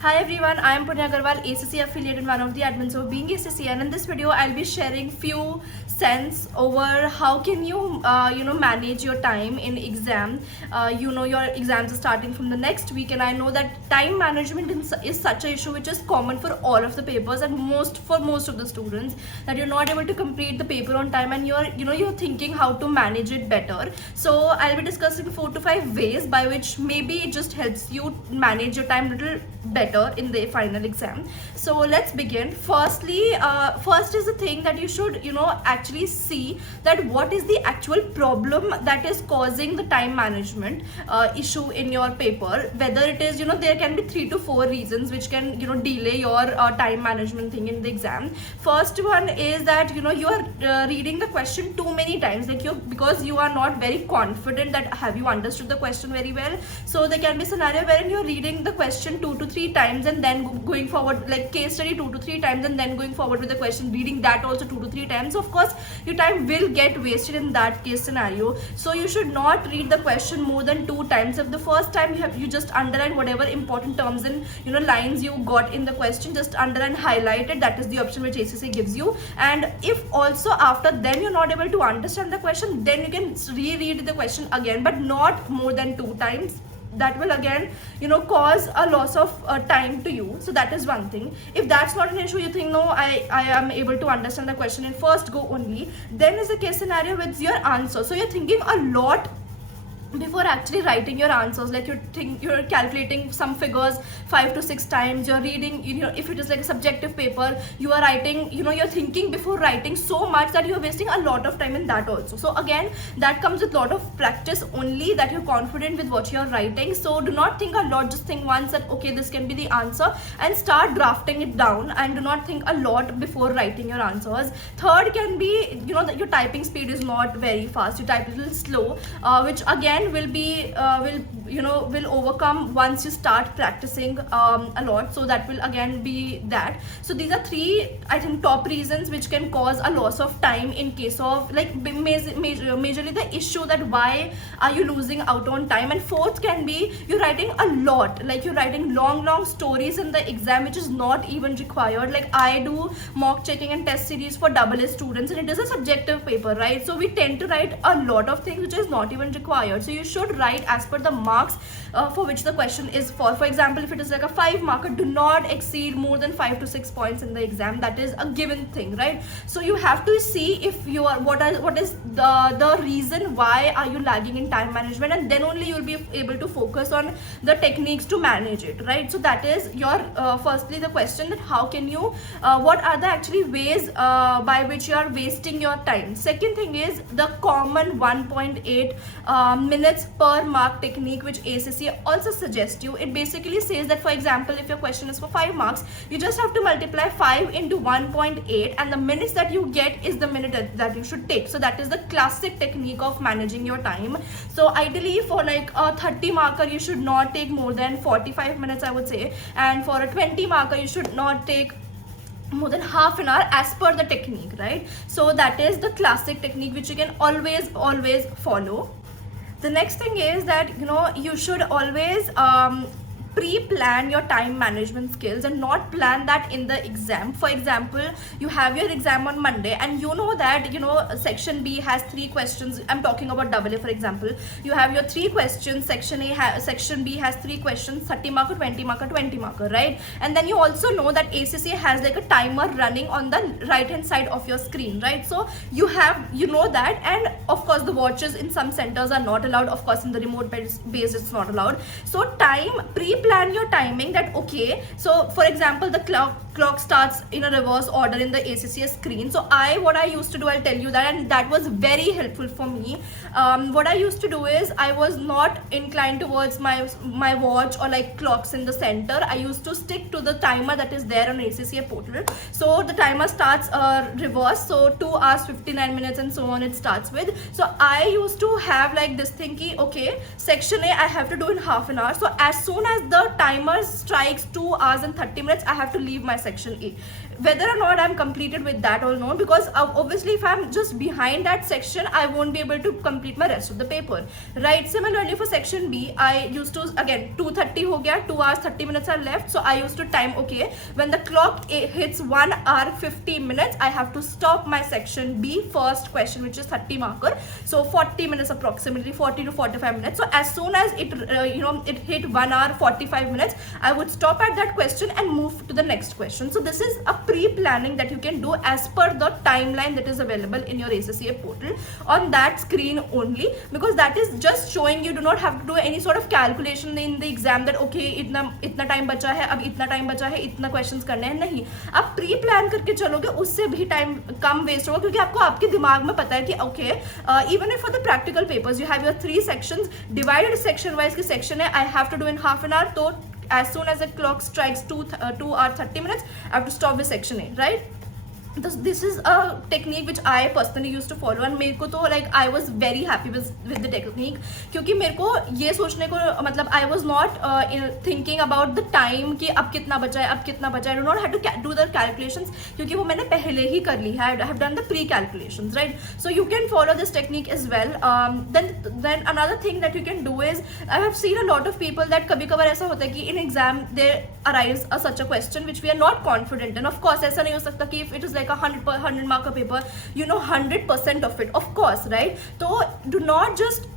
Hi everyone, I am Punya Agarwal, ACC affiliate and one of the admins of Being ACC, and in this video I'll be sharing few cents over how can you manage your time in exam. Your exams are starting from the next week, and I know that time management is such an issue which is common for all of the papers and for most of the students, that you're not able to complete the paper on time and you're thinking how to manage it better. So I'll be discussing 4 to 5 ways by which maybe it just helps you manage your time a little better in the final exam. So let's begin. First is the thing that you should actually see that what is the actual problem that is causing the time management issue in your paper. Whether it is there can be 3 to 4 reasons which can delay your time management thing in the exam. First one is that you are reading the question too many times, because you are not very confident that have you understood the question very well. So there can be a scenario wherein you're reading the question 2 to 3 times and then going forward, like case study 2 to 3 times and then going forward with the question, reading that also 2 to 3 times. Of course your time will get wasted in that case scenario. So you should not read the question more than 2 times. If the first time you just underline whatever important terms and lines you got in the question, just underline, highlight it. That is the option which ACC gives you. And if also after then you're not able to understand the question, then you can reread the question again, but not more than 2 times. That will again cause a loss of time to you. So that is one thing. If that's not an issue, you think no, I am able to understand the question in first go only, then is the case scenario with your answer. So you're thinking a lot before actually writing your answers, like you're calculating some figures 5 to 6 times. You're reading, if it is like a subjective paper, you are writing, you're thinking before writing so much that you're wasting a lot of time in that also. So again, that comes with a lot of practice only, that you're confident with what you're writing. So do not think a lot, just think once that okay, this can be the answer, and start drafting it down, and do not think a lot before writing your answers. Third can be that your typing speed is not very fast, you type a little slow, which again will overcome once you start practicing a lot. So that will again be that. So these are 3, I think, top reasons which can cause a loss of time in case of like majorly the issue that why are you losing out on time. And fourth can be you're writing a lot, like you're writing long stories in the exam which is not even required. Like I do mock checking and test series for AA students, and it is a subjective paper, right? So we tend to write a lot of things which is not even required. So you should write as per the marks for which the question is for. For example, if it is like a 5 marker, do not exceed more than 5 to 6 points in the exam. That is a given thing, right? So you have to see if you are what is the reason why are you lagging in time management, and then only you'll be able to focus on the techniques to manage it, right? So that is your firstly the question, that how can you what are the actually ways by which you are wasting your time. Second thing is the common 1.8 minutes per mark technique which ACC also suggests you. It basically says that, for example, if your question is for 5 marks, you just have to multiply 5 into 1.8, and the minutes that you get is the minute that you should take. So that is the classic technique of managing your time. So ideally for like a 30 marker, you should not take more than 45 minutes, I would say, and for a 20 marker you should not take more than half an hour as per the technique, right? So that is the classic technique which you can always follow. The next thing is that you should always pre-plan your time management skills and not plan that in the exam. For example, you have your exam on Monday, and you know that section B has 3 questions. I'm talking about AA, for example. You have your 3 questions. Section B has 3 questions, 30 marker, 20 marker, 20 marker, right? And then you also know that ACC has like a timer running on the right hand side of your screen, right? So you know that, and of course the watches in some centers are not allowed. Of course in the remote based it's not allowed. So pre-plan your timing, that okay, so for example the clock starts in a reverse order in the ACCS screen. So what I used to do, I'll tell you that, and that was very helpful for me. What I used to do is, I was not inclined towards my watch or like clocks in the center. I used to stick to the timer that is there on ACCA portal. So the timer starts reverse, so 2 hours 59 minutes and so on it starts with. So I used to have like this thinking, okay, section A I have to do in half an hour. So as soon as the timer strikes 2 hours and 30 minutes, I have to leave my section A. Whether or not I'm completed with that or not, because obviously if I'm just behind that section, I won't be able to complete my rest of the paper, right? Similarly for section B, I used to, again 2:30 ho gaya, 2 hours 30 minutes are left, so I used to time, okay, when the clock hits 1 hour 50 minutes, I have to stop my section B first question, which is 30 marker, so 40 minutes approximately, 40 to 45 minutes. So as soon as it it hit 1 hour 45 minutes, I would stop at that question and move to the next question. So this is a pre-planning that you can do as per the timeline that is available in your ACCA portal on that screen only, because that is just showing you do not have to do any sort of calculation in the exam that okay इतना time बचा है, अब इतना time बचा है, इतना questions करने हैं. नहीं, आप प्री प्लान करके चलोगे, उससे भी टाइम कम वेस्ट होगा, क्योंकि आपको आपके दिमाग में पता है कि okay even if for the practical papers you have your 3 sections divided section wise की सेक्शन है, I have to do in half an hour, तो as soon as the clock strikes 2 hours 30 minutes, I have to stop with section A, right? This is a technique which I personally used to follow, and मेरे को तो like I was very happy with the technique, क्योंकि मेरे को ये सोचने को मतलब I was not thinking about the time कि अब कितना बचा है, अब कितना बचा है. I do not have to do the calculations, क्योंकि वो मैंने पहले ही कर ली है. I have done the pre-calculations, right? So you can follow this technique as well. Then another thing that you can do is, I have seen a lot of people that कभी कभार ऐसा होता है कि in exam there arrives such a question which we are not confident in. Of course ऐसा नहीं हो सकता कि if it is like a 100 marker paper, you know 100% of it, of course, right? So do not just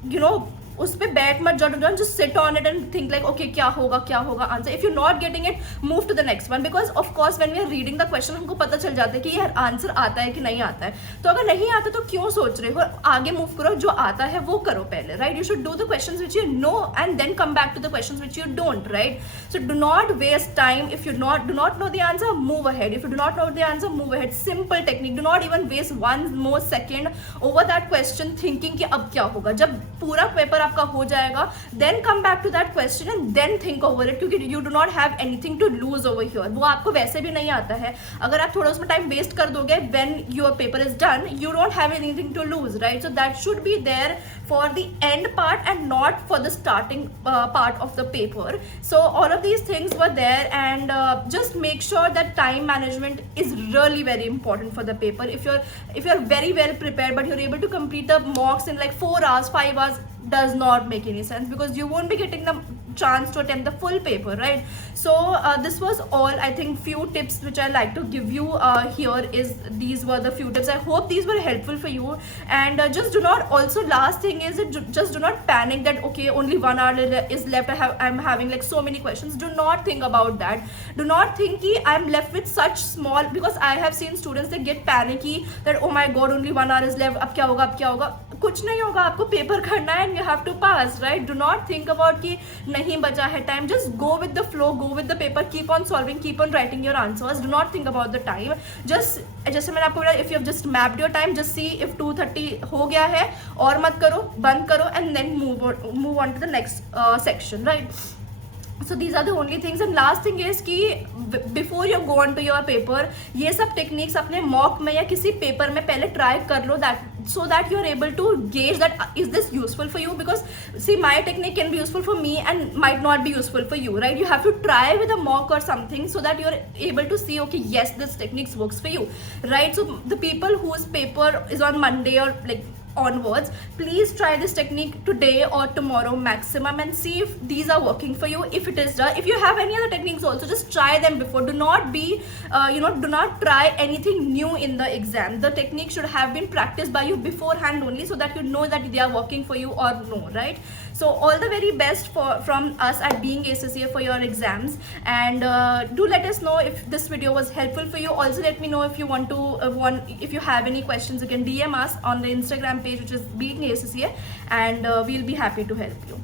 उस पे बैठ मत जाओ, just sit on it and think like okay क्या होगा answer. If you're not getting it, move to the next one, because of course when we are reading the question हमको पता चल जाता है कि यार आंसर आता है कि नहीं आता है. तो अगर नहीं आता तो क्यों सोच रहे हो, आगे मूव करो, जो आता है वो करो पहले, right? You should do the questions which you know and then come back to the questions which you don't, right? So do not waste time. If you do not know the answer, move ahead. If you do not know the answer, move ahead. Simple technique. Do not even waste one more second over that question thinking कि अब क्या होगा. जब पूरा paper आपका हो जाएगा, then come back to that question and then think over it, क्योंकि you do not have anything to lose over here. वो आपको वैसे भी नहीं आता है. अगर आप थोड़ा उसमें टाइम वेस्ट कर दोगे, when your paper is done, you don't have anything to lose, right? So that should be there for the end part and not for the starting part of the paper. So all of these things were there, and just make sure that time management is really very important for the paper. If you're very well prepared but you're able to complete the mocks in like 4 hours 5 hours, does not make any sense, because you won't be getting the chance to attempt the full paper, right? So this was all. I think few tips which I like to give you here is, these were the few tips. I hope these were helpful for you, and just do not, also last thing is just do not panic that okay only 1 hour is left, I'm having like so many questions. Do not think about that. Do not think कि I'm left with such small, because I have seen students that get panicky that oh my god only 1 hour is left, अब क्या होगा. कुछ नहीं होगा, आपको paper करना है and you have to pass, right? Do not think about कि नहीं बचा है time. Just go with the flow, go with the paper, keep on solving, keep on writing your answers. Do not think about the time. Just जैसे मैंने आपको बोला, if you have just mapped your time, just see if 2:30 हो गया है, और मत करो, बंद करो, and then move on to the next section, right? So these are the only things. And last thing is कि before you go on to your paper, ये सब techniques अपने mock में या किसी paper में पहले try कर लो, that so that you are able to gauge that is this useful for you. Because see, my technique can be useful for me and might not be useful for you, right? You have to try with a mock or something so that you are able to see okay yes this techniques works for you, right? So the people whose paper is on Monday or like onwards, please try this technique today or tomorrow maximum and see if these are working for you. If it is done, if you have any other techniques also, just try them before. Do not be do not try anything new in the exam. The technique should have been practiced by you beforehand only, so that you know that they are working for you or no, right? So all the very best from us at Being ACCA for your exams, and do let us know if this video was helpful for you. Also let me know if you want to if you have any questions. You can DM us on the Instagram page, which is Being ACCA, and we'll be happy to help you.